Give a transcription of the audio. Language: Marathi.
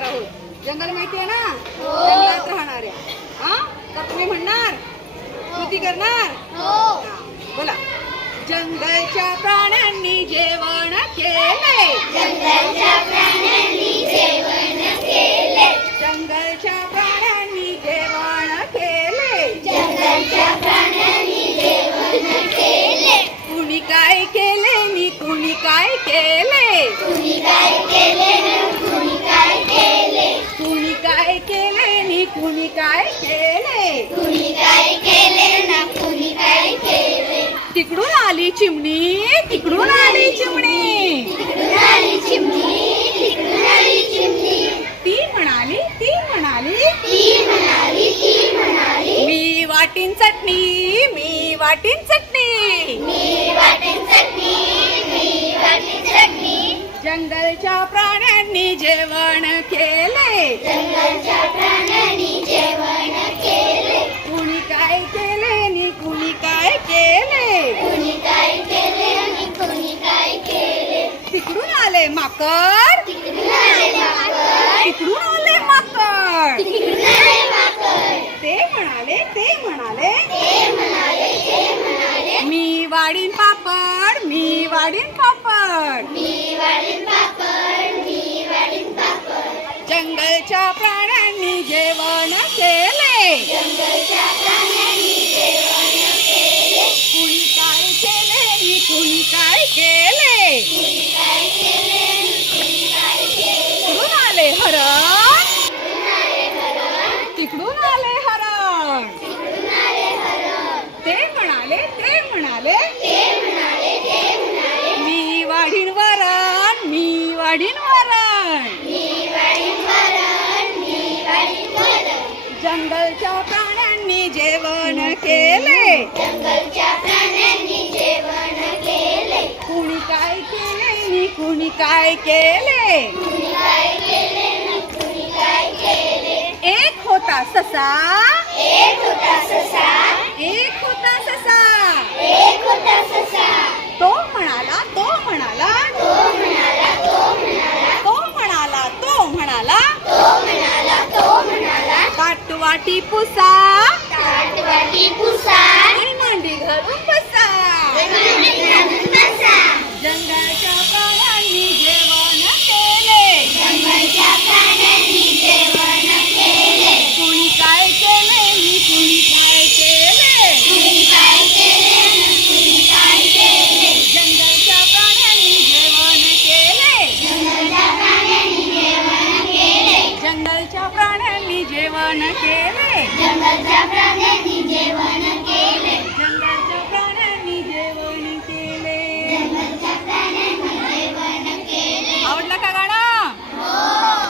जंगल माहितीये ना? जंगलात राहणाऱ्या. हा? का तुम्ही म्हणणार? कृती करणार? हा, बोला. जंगलच्या प्राण्यांनी जेवण केले. जंगलच्या प्राण्यांनी जेवण केले. जंगलच्या प्राण्यांनी जेवण केले. जंगलच्या प्राण्यांनी जेवण केले. कुणी काय केले? नि कुणी काय केले? आली चिमणी तिकडून आली चिमणी. ती म्हणाली ती म्हणाली. मी वाटीन चटणी मी वाटीन चटणी. जंगलच्या प्राण्यांनी जेवण केलं. माकड? तिकडून आले माकड. ते म्हणाले ते म्हणाले. मी वाडीन पापड मी वाडीन पापड. जंगलच्या प्राण्यांनी जेवण केले. कुणी काय केले कुणी काय केले? म्हणाले? मी वाढीन वरण मी वाढीन वरण जंगलच्या प्राण्यांनी जेवण केले. कुणी काय केले कुणी काय केले? एक होता ससा एक होता ससा. एक होता ससा. एक होता ससा. तो म्हणाला तो म्हणाला. तो म्हणाला तो म्हणाला. तो म्हणाला तो म्हणाला. तो म्हणाला तो म्हणाला. काटवाटी पुसा. ताटवाटी पुसा. जेवण केले. जंगलच्या प्राण्यांनी जेवण केले. जंगलच्या प्राण्यांनी जेवण केले.